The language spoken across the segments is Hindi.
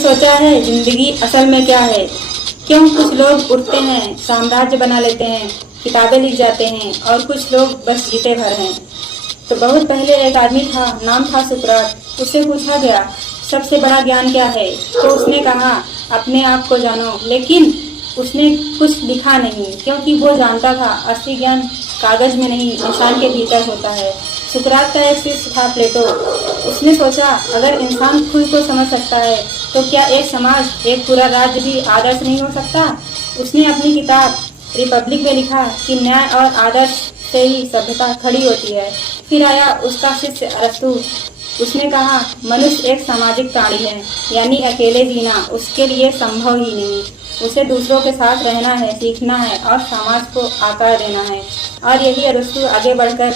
सोचा है जिंदगी असल में क्या है? क्यों कुछ लोग उठते हैं, साम्राज्य बना लेते हैं, किताबें लिख जाते हैं और कुछ लोग बस जीते भर हैं। तो बहुत पहले एक आदमी था, नाम था सुकरात। उससे पूछा गया सबसे बड़ा ज्ञान क्या है? तो उसने कहा अपने आप को जानो। लेकिन उसने कुछ लिखा नहीं, क्योंकि वो जानता था असली ज्ञान कागज में नहीं, इंसान के भीतर होता है। सुकरात का एक शिष्य था प्लेटो। उसने सोचा अगर इंसान खुद को समझ सकता है तो क्या एक समाज, एक पूरा राज्य भी आदर्श नहीं हो सकता? उसने अपनी किताब रिपब्लिक में लिखा कि न्याय और आदर्श से ही सभ्यता खड़ी होती है। फिर आया उसका शिष्य अरस्तु। उसने कहा मनुष्य एक सामाजिक प्राणी है, यानी अकेले जीना उसके लिए संभव ही नहीं। उसे दूसरों के साथ रहना है, सीखना है और समाज को आकार देना है। और यही अरस्तु आगे बढ़कर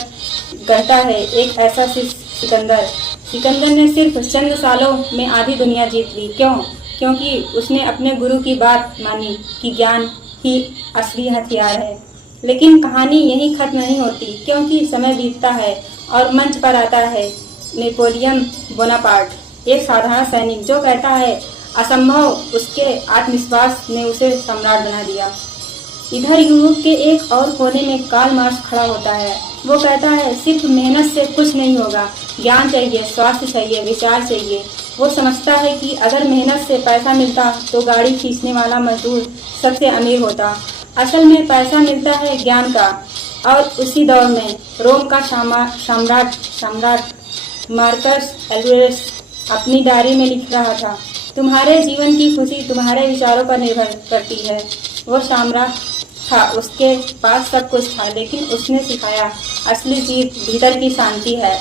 कहता है एक ऐसा शिष्य सिकंदर। सिकंदर ने सिर्फ चंद सालों में आधी दुनिया जीत ली। क्यों? क्योंकि उसने अपने गुरु की बात मानी कि ज्ञान ही असली हथियार है। लेकिन कहानी यही खत्म नहीं होती, क्योंकि समय बीतता है और मंच पर आता है नेपोलियन बोनापार्ट, एक साधारण सैनिक जो कहता है असंभव उसके आत्मविश्वास ने उसे सम्राट बना दिया। इधर यूरोप के एक और कोने में कार्ल मार्क्स खड़ा होता है। वो कहता है सिर्फ मेहनत से कुछ नहीं होगा, ज्ञान चाहिए, स्वास्थ्य चाहिए, विचार चाहिए। वो समझता है कि अगर मेहनत से पैसा मिलता तो गाड़ी खींचने वाला मजदूर सबसे अमीर होता। असल में पैसा मिलता है ज्ञान का। और उसी दौर में रोम का सम्राट मार्कस एलुरियस अपनी डायरी में लिख रहा था तुम्हारे जीवन की खुशी तुम्हारे विचारों पर निर्भर करती है। वो सम्राट था, उसके पास सब कुछ था, लेकिन उसने सिखाया असली जीत भीतर की शांति है।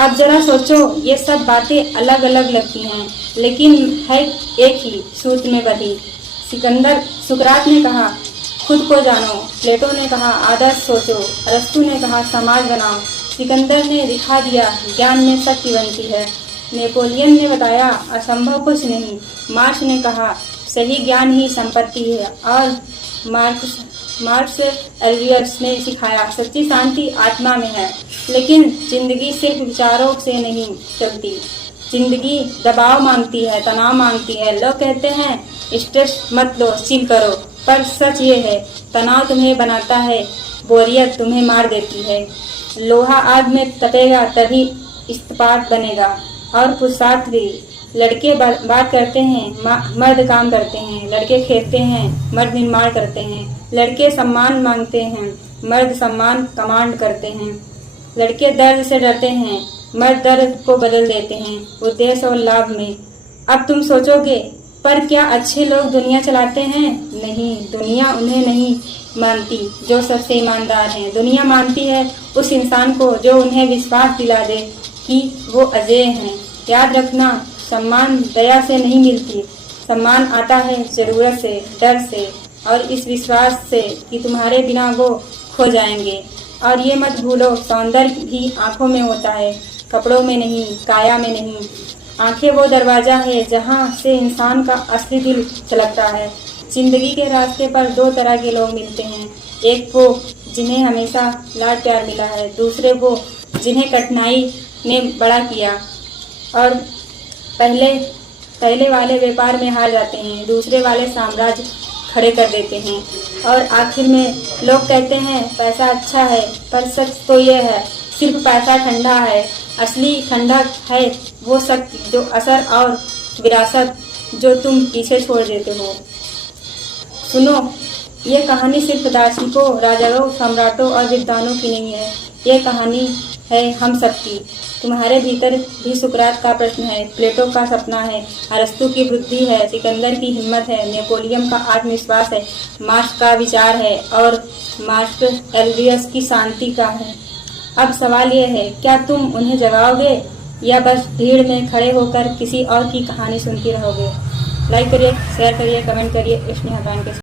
अब जरा सोचो, ये सब बातें अलग अलग लगती हैं, लेकिन है एक ही सूत्र में बंधी। सुकरात ने कहा खुद को जानो, प्लेटो ने कहा आदर्श सोचो, अरस्तु ने कहा समाज बनाओ, सिकंदर ने दिखा दिया ज्ञान में शक्ति बनती है, नेपोलियन ने बताया असंभव कुछ नहीं, मार्क्स ने कहा सही ज्ञान ही संपत्ति है, और मार्क्स एलुरियस ने सिखाया सच्ची शांति आत्मा में है। लेकिन जिंदगी सिर्फ विचारों से नहीं चलती, जिंदगी दबाव मांगती है, तनाव मांगती है। लोग कहते हैं स्ट्रेस मत लो, चिल करो, पर सच ये है तनाव तुम्हें बनाता है, बोरियत तुम्हें मार देती है। लोहा आग में तपेगा तभी इस्पात बनेगा, और पुरुषार्थ भी। लड़के बात करते हैं, मर्द काम करते हैं, लड़के खेलते हैं, मर्द निर्माण करते हैं, लड़के सम्मान मांगते हैं, मर्द सम्मान कमांड करते हैं, लड़के दर्द से डरते हैं, मर्द दर्द को बदल देते हैं उद्देश्य और लाभ में। अब तुम सोचोगे पर क्या अच्छे लोग दुनिया चलाते हैं? नहीं, दुनिया उन्हें नहीं मानती जो सबसे ईमानदार हैं। दुनिया मानती है उस इंसान को जो उन्हें विश्वास दिला दे कि वो अजेय हैं। याद रखना, सम्मान दया से नहीं मिलती, सम्मान आता है जरूरत से, डर से और इस विश्वास से कि तुम्हारे बिना वो खो जाएंगे। और ये मत भूलो, सौंदर्य भी आंखों में होता है, कपड़ों में नहीं, काया में नहीं। आंखें वो दरवाजा है जहाँ से इंसान का असली दिल झलकता है। जिंदगी के रास्ते पर दो तरह के लोग मिलते हैं, एक वो जिन्हें हमेशा लाड प्यार मिला है, दूसरे वो जिन्हें कठिनाई ने बड़ा किया। और पहले वाले व्यापार में हार जाते हैं, दूसरे वाले साम्राज्य खड़े कर देते हैं। और आखिर में लोग कहते हैं पैसा अच्छा है, पर सच तो ये है सिर्फ पैसा ठंडा है। असली ठंडक है वो शक्ति, जो असर और विरासत जो तुम पीछे छोड़ देते हो। सुनो, ये कहानी सिर्फ दार्शनिकों, राजाओं, सम्राटों और विद्वानों की नहीं है, ये कहानी है हम सबकी। तुम्हारे भीतर भी सुकरात का प्रश्न है, प्लेटो का सपना है, अरस्तु की बुद्धि है, सिकंदर की हिम्मत है, नेपोलियन का आत्मविश्वास है, मार्क्स का विचार है और मार्क्स एलुरियस की शांति का है। अब सवाल ये है, क्या तुम उन्हें जगाओगे या बस भीड़ में खड़े होकर किसी और की कहानी सुनती रहोगे? लाइक करिए, शेयर करिए, कमेंट करिए। स्नेहा के